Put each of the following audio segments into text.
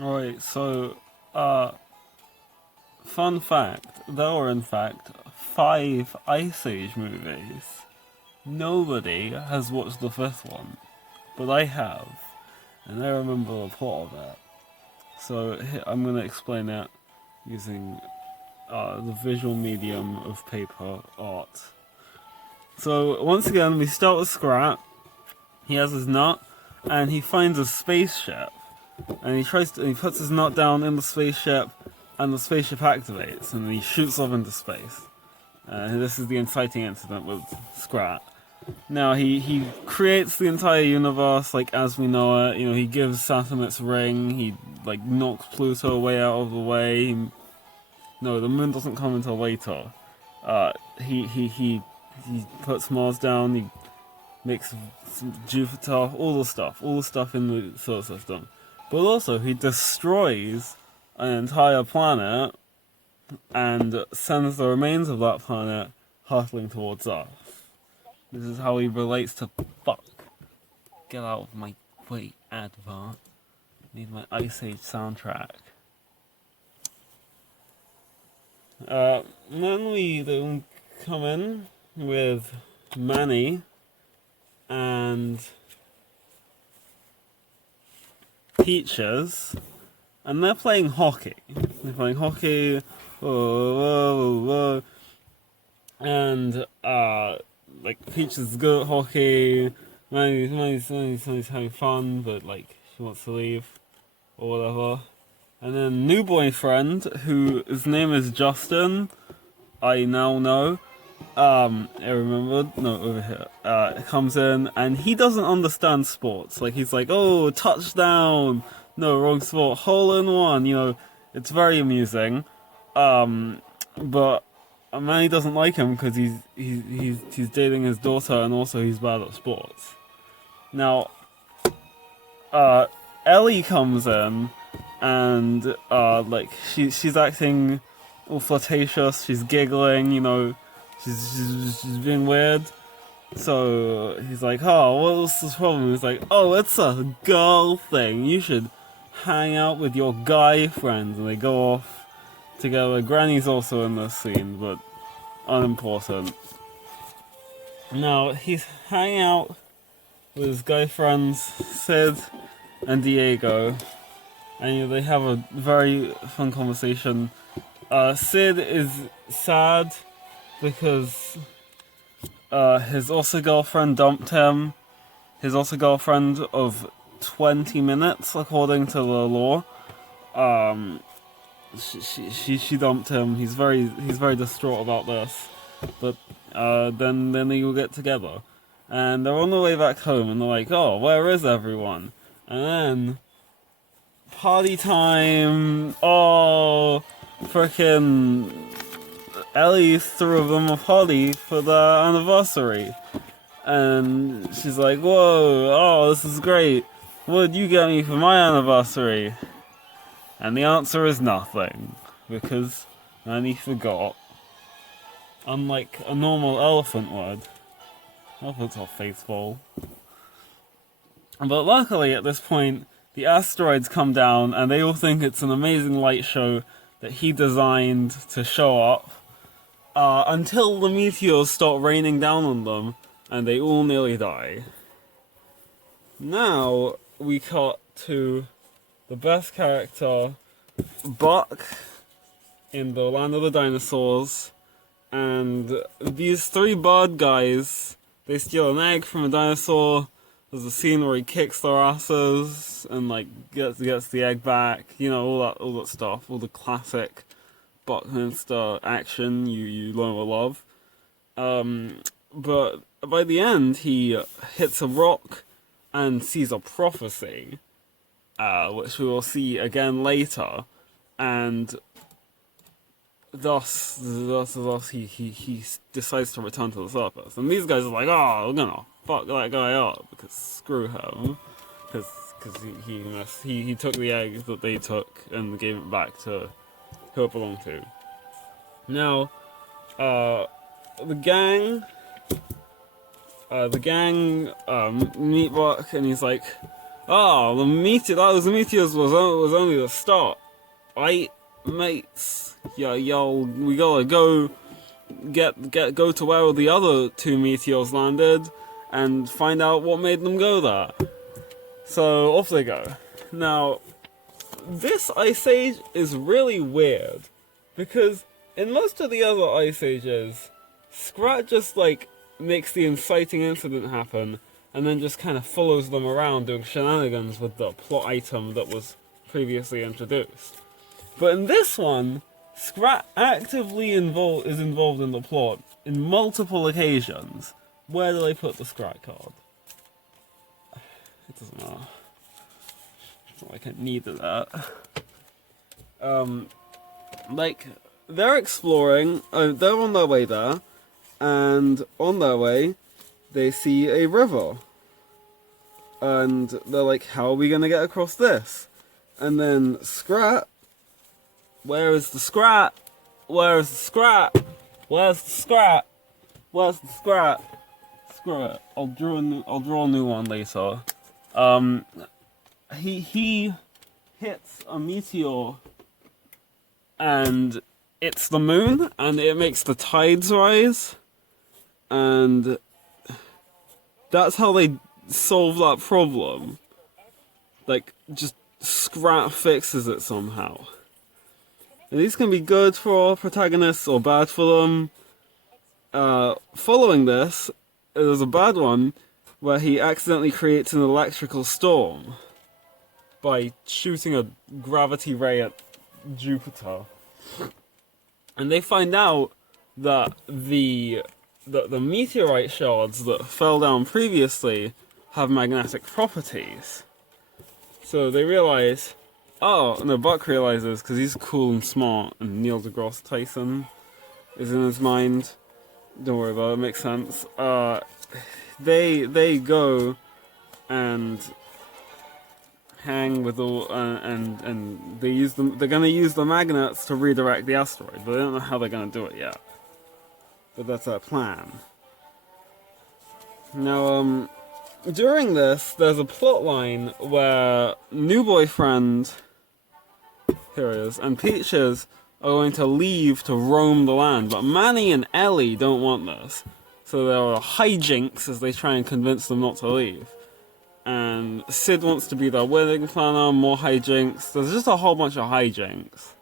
Alright, so, uh, fun fact, there were in fact 5 Ice Age movies. Nobody has watched the fifth one, but I have, and I remember the plot of it. So I'm going to explain it using the visual medium of paper art. So once again, we start with Scrat. He has his nut, and he finds a spaceship, and he puts his nut down in the spaceship, and the spaceship activates, and he shoots off into space. This is the inciting incident with Scrat. Now he creates the entire universe like as we know it. You know, he gives Saturn its ring. He like knocks Pluto way out of the way. No, the moon doesn't come until later. He puts Mars down. He makes Jupiter. All the stuff in the solar system. But also he destroys an entire planet and sends the remains of that planet hurtling towards Earth. This is how he relates to fuck. Get out of my way, advert. Need my Ice Age soundtrack. Then we come in with Manny and Peaches, and they're playing hockey. They're playing hockey, and like Peaches is good at hockey. Manny's having fun, but like she wants to leave or whatever. And then new boyfriend, who his name is Justin, I now know. I remembered. No, over here. Comes in and he doesn't understand sports. Like he's like, oh, touchdown. No, wrong sport. Hole in one. You know, it's very amusing. But Manny doesn't like him because he's dating his daughter and also he's bad at sports. Now, Ellie comes in and like she's acting all flirtatious. She's giggling. You know, she's being weird. So he's like, oh, what's the problem? He's like, oh, it's a girl thing. You should hang out with your guy friends. And they go off together. Granny's also in this scene, but unimportant. Now, he's hanging out with his guy friends, Sid and Diego. And you know, they have a very fun conversation. Sid is sad because his also girlfriend dumped him. His also girlfriend of 20 minutes, according to the law. She dumped him. He's very distraught about this. But then they will get together, and they're on the way back home, and they're like, oh, where is everyone? And then party time. Oh, frickin' Ellie threw them a party for their anniversary. And she's like, whoa, oh, this is great. What did you get me for my anniversary? And the answer is nothing, because Annie forgot. Unlike a normal elephant would. Elephants are faithful. But luckily at this point, the asteroids come down and they all think it's an amazing light show that he designed to show up. Until the meteors start raining down on them and they all nearly die. Now we cut to the best character, Buck, in the Land of the Dinosaurs, and these 3 bird guys, they steal an egg from a dinosaur. There's a scene where he kicks their asses and like gets the egg back. You know, all that stuff, all the classic Buckminster action you learn to love. But by the end, he hits a rock and sees a prophecy, which we will see again later, and thus he decides to return to the surface. And these guys are like, oh, we're gonna fuck that guy up because screw him, because he took the egg that they took and gave it back to who it belonged to. Now, the gang meet Buck, and he's like, Oh, the meteors was only the start. Right, mates? Yeah, y'all, we gotta go go to where the other two meteors landed and find out what made them go there. So off they go. Now, this ice age is really weird because in most of the other ice ages, Scrat just like makes the inciting incident happen and then just kind of follows them around doing shenanigans with the plot item that was previously introduced. But in this one, Scrat actively is involved in the plot in multiple occasions. Where did I put the Scrat card? It doesn't matter. It's not like I needed that. Like, they're exploring, they're on their way there, and on their way, they see a river. And they're like, how are we gonna get across this? And then Scrat, where is the Scrat? Where is the Scrat? Where's the Scrat? Where's the Scrat? Screw it. I'll draw a new one later. He hits a meteor, and it's the moon, and it makes the tides rise, and that's how they solve that problem. Like, just Scrat fixes it somehow. And these can be good for our protagonists or bad for them. Following this, there's a bad one where he accidentally creates an electrical storm by shooting a gravity ray at Jupiter. And they find out that the meteorite shards that fell down previously have magnetic properties. So they realize, oh, no, Buck realizes, because he's cool and smart, and Neil deGrasse Tyson is in his mind. Don't worry about it, it makes sense. They go and hang with all, and they're gonna use the magnets to redirect the asteroid, but they don't know how they're gonna do it yet. But that's their plan. Now, during this, there's a plot line where new boyfriend, here he is, and Peaches are going to leave to roam the land, but Manny and Ellie don't want this. So there are hijinks as they try and convince them not to leave. And Sid wants to be their wedding planner, more hijinks. There's just a whole bunch of hijinks.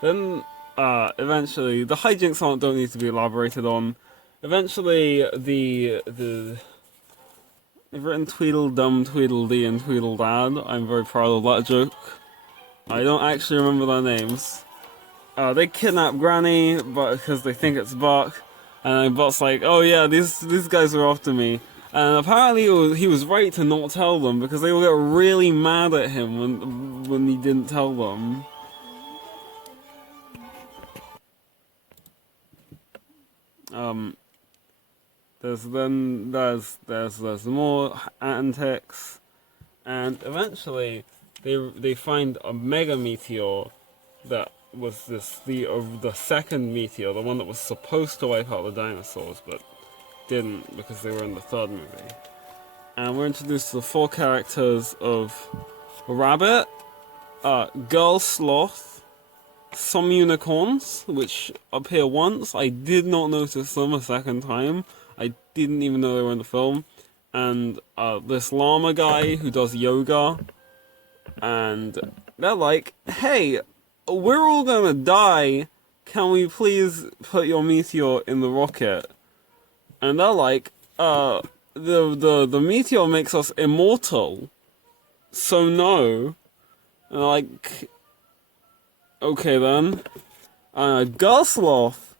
Then, eventually, the hijinks don't need to be elaborated on. Eventually, I've written Tweedledum, Tweedledee, and Tweedledad. I'm very proud of that joke. I don't actually remember their names. They kidnap Granny, but because they think it's Buck, and Buck's like, "Oh yeah, these guys are after me." And apparently, he was right to not tell them because they will get really mad at him when he didn't tell them. There's more antics, and eventually they find a mega meteor that was the second meteor, the one that was supposed to wipe out the dinosaurs, but didn't because they were in the third movie. And we're introduced to the four characters of Rabbit, Girl Sloth, some unicorns, which appear once. I did not notice them a second time. I didn't even know they were in the film. And this llama guy who does yoga. And they're like, hey, we're all gonna die. Can we please put your meteor in the rocket? And they're like, the meteor makes us immortal. So no. And they're like, okay then. Girl Sloth,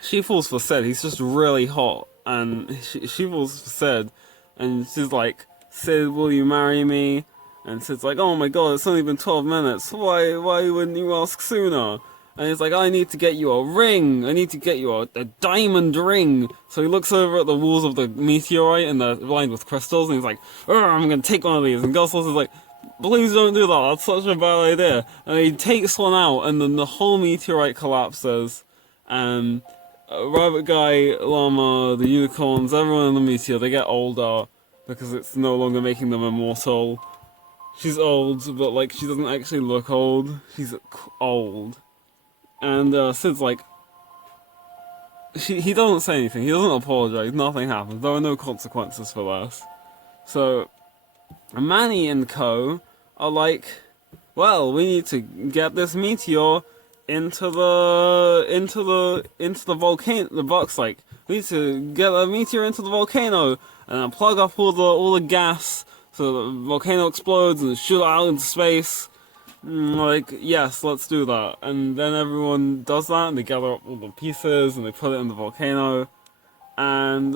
she falls for Sid. He's just really hot. And she falls for Sid. And she's like, Sid, will you marry me? And Sid's like, oh my god, it's only been 12 minutes. Why wouldn't you ask sooner? And he's like, I need to get you a ring. I need to get you a diamond ring. So he looks over at the walls of the meteorite and they're lined with crystals. And he's like, I'm going to take one of these. And Girl Sloth is like, please don't do that. That's such a bad idea. And he takes one out and then the whole meteorite collapses. And Rabbit Guy, Llama, the unicorns, everyone in the meteor, they get older because it's no longer making them immortal. She's old, but like she doesn't actually look old. She's old. And Sid's like, he doesn't say anything. He doesn't apologize. Nothing happens. There are no consequences for this. So Manny and co are like, well, we need to get this meteor into the volcano. The Buck's like, we need to get a meteor into the volcano and then plug up all the gas so the volcano explodes and shoot out into space. Like, yes, let's do that. And then everyone does that, and they gather up all the pieces, and they put it in the volcano. And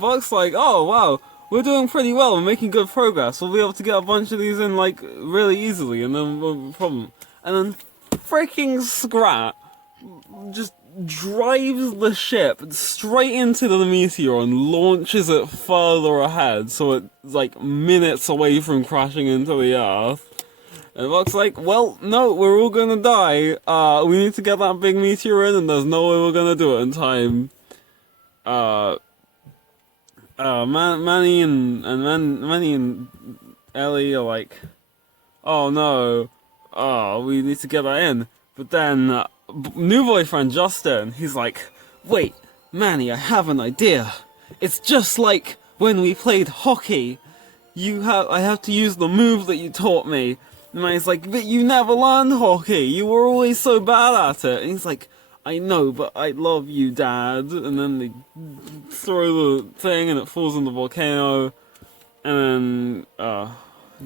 Buck's like, oh, wow, we're doing pretty well, we're making good progress. We'll be able to get a bunch of these in, like, really easily, and then no problem. And then freaking Scrat just drives the ship straight into the meteor and launches it further ahead, so it's, like, minutes away from crashing into the Earth. And Buck's like, well, no, we're all gonna die. We need to get that big meteor in, and there's no way we're gonna do it in time. Manny and Ellie are like, oh no, we need to get that in. But then, new boyfriend Justin, he's like, wait, Manny, I have an idea. It's just like when we played hockey. I have to use the move that you taught me. And Manny's like, but you never learned hockey. You were always so bad at it. And he's like, I know, but I love you, Dad. And then they throw the thing and it falls in the volcano. And then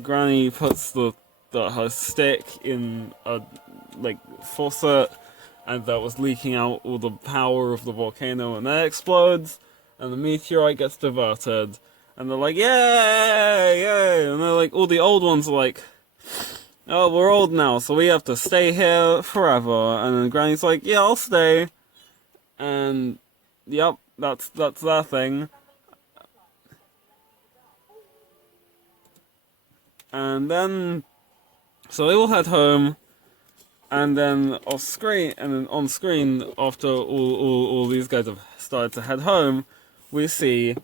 Granny puts her stick in a faucet, and that was leaking out all the power of the volcano, and that explodes, and the meteorite gets diverted. And they're like, yay, yay! And they're like, all the old ones are like, oh, we're old now, so we have to stay here forever. And then Granny's like, yeah, I'll stay. And, yep, that's their thing. And then, so they all head home. And then on screen, after all these guys have started to head home, we see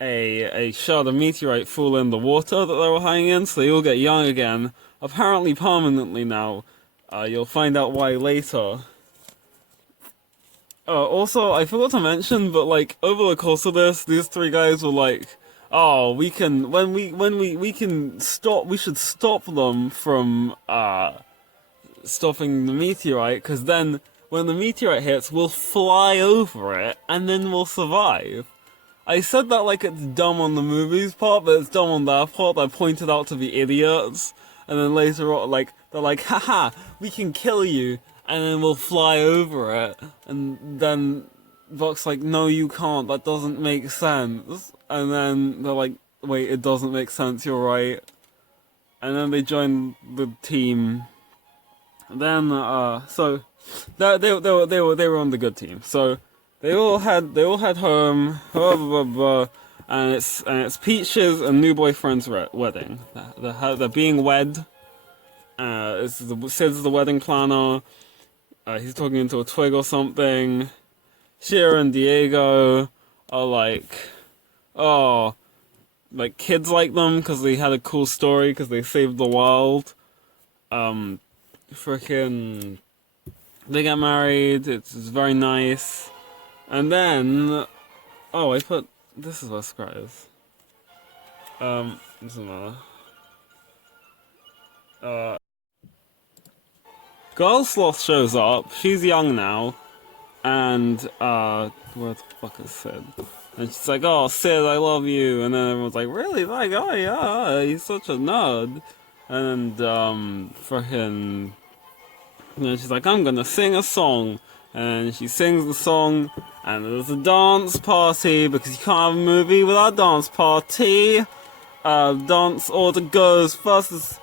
a shard of meteorite fall in the water that they were hiding in, so they all get young again. Apparently permanently now. You'll find out why later. Also, I forgot to mention, but like over the course of this, these three guys were like, "Oh, we can we should stop them from stopping the meteorite, because then when the meteorite hits, we'll fly over it and then we'll survive." I said that like it's dumb on the movie's part, but it's dumb on their part. I pointed out to be idiots. And then later on, like, they're like, haha, we can kill you, and then we'll fly over it. And then Buck's like, no, you can't, that doesn't make sense. And then they're like, wait, it doesn't make sense, you're right. And then they join the team. Then, so, they were on the good team. So, they all had home, blah, blah, blah. And it's Peaches and new boyfriend's wedding. They're being wed. Sid's the wedding planner. He's talking into a twig or something. Shira and Diego are like, oh, like kids like them because they had a cool story because they saved the world. Frickin', they get married. It's very nice. And then, oh, this is where Scrat is. Doesn't matter. Girl Sloth shows up. She's young now. And, where the fuck is Sid? And she's like, oh, Sid, I love you. And then everyone's like, really? That guy? Yeah, he's such a nerd. And, frickin'... And then she's like, I'm gonna sing a song. And she sings the song, and there's a dance party, because you can't have a movie without a dance party. Dance order goes, first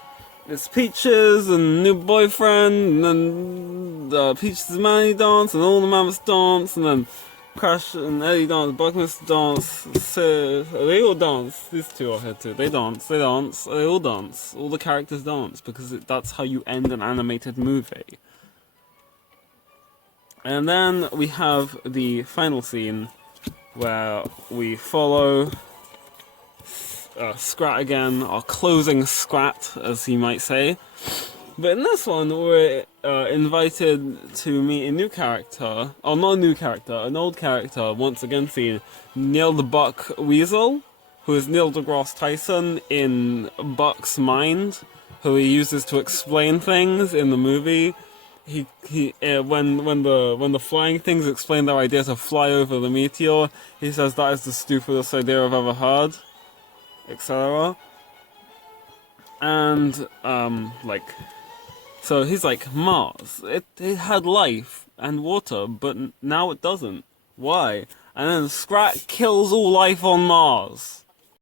it's Peaches and new boyfriend, and then Peaches and Manny dance, and all the Mammoths dance, and then Crash and Eddie dance, Buckmas dance, they all dance. These two are here too. They dance, they all dance. All the characters dance, because that's how you end an animated movie. And then we have the final scene where we follow Scrat again, our closing Scrat, as you might say. But in this one, we're invited to meet a new character, or not a new character, an old character, once again seen, Neil the Buck Weasel, who is Neil deGrasse Tyson in Buck's mind, who he uses to explain things in the movie. When the flying things explain their idea to fly over the meteor, he says that is the stupidest idea I've ever heard, etc. And so he's like, Mars, it had life and water, but now it doesn't. Why? And then Scrat kills all life on Mars.